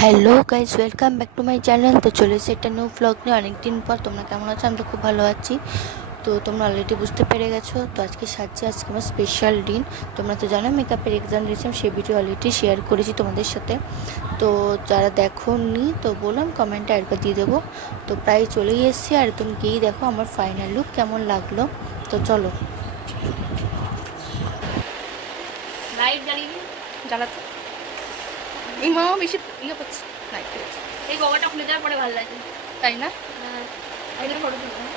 Hello guys, welcome back to my channel. তো চলে এসে একটা নিউ ব্লগ নিয়ে অনেক দিন পর। তোমরা কেমন আছো? আমি তো খুব ভালো আছি। তো তোমরা অলরেডি বুঝতে পেরে গেছো। তো আজকে সাজছে, আজকে আমার স্পেশাল দিন। তোমরা তো জানো মেকআপের এক্সাম দিয়েছিলাম, সেই ভিডিও অলরেডি শেয়ার করেছি তোমাদের সাথে। তো যারা দেখোনি তো বললাম কমেন্টে একবার দিয়ে দেবো। তো প্রায় চলেই এসেছি, আর তুমি গিয়েই দেখো আমার ফাইনাল লুক কেমন লাগলো। তো চলো। লাইট জ্বালিয়ে জ্বালাতে এই মা বেশি ইয়ে করছে না, ঠিক আছে। এই কভারটা খুলে দেওয়ার পরে ভালো লাগে, তাই না? হ্যাঁ। এখানে ফটো তুলবো।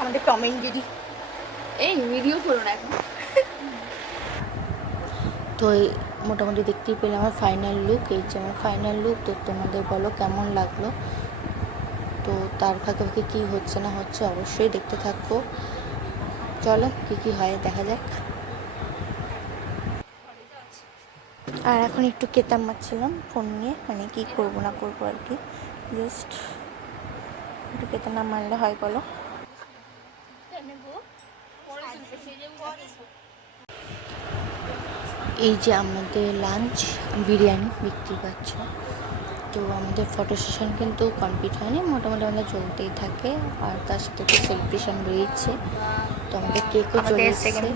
আমাদের টম এন্ড জেরি। এই ভিডিও করো না এখন। তো মোটামুটি দেখতেই পেলে আমার ফাইনাল লুক। এই যে আমার ফাইনাল লুক। তো তোমাদের বলো কেমন লাগলো। তো তার ফাঁকে ফাঁকে কী হচ্ছে না হচ্ছে অবশ্যই দেখতে থাকো। চলো কী হয় দেখা যাক। আর এখন একটু কেতাম মারছিলাম ফোন নিয়ে, মানে কি করবো না করবো আর কি। জাস্ট একটু কেতা না মারলে হয় বলো। এই যে আমাদের লাঞ্চ বিরিয়ানি দেখতেই পাচ্ছ। তো আমাদের ফটো সেশন কিন্তু কমপ্লিট হয়নি, মোটামুটি আমাদের চলতেই থাকে। আর তার সাথে তো সেলিব্রেশন রয়েছে। তো আমাদের কেকও চলে এসেছে।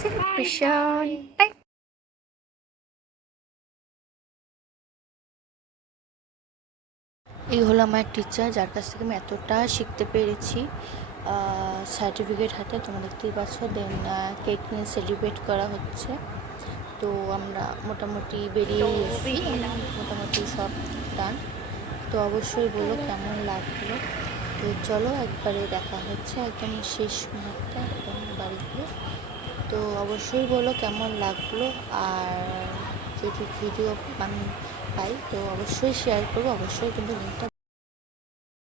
সেলিব্রেশন। এই হলো আমার টিচার, যার কাছ থেকে আমি এতটা শিখতে পেরেছি। সার্টিফিকেট হাতে তোমরা দেখতেই পাচ্ছ। দেন কেক নিয়ে সেলিব্রেট করা হচ্ছে। তো আমরা মোটামুটি বেরিয়ে এসেছি, মোটামুটি সব ডান। তো অবশ্যই বলো কেমন লাগলো। তো চলো একবারে দেখা হচ্ছে একদম শেষ মুহূর্তে একদম বাড়িতে। তো অবশ্যই বলো কেমন লাগলো। আর যদি ভিডিও আমি পাই তো অবশ্যই শেয়ার করবো, অবশ্যই কিন্তু লিঙ্কটা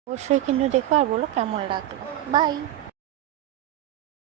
অবশ্যই কিন্তু দেখো, আর বলো কেমন লাগলো। বাই।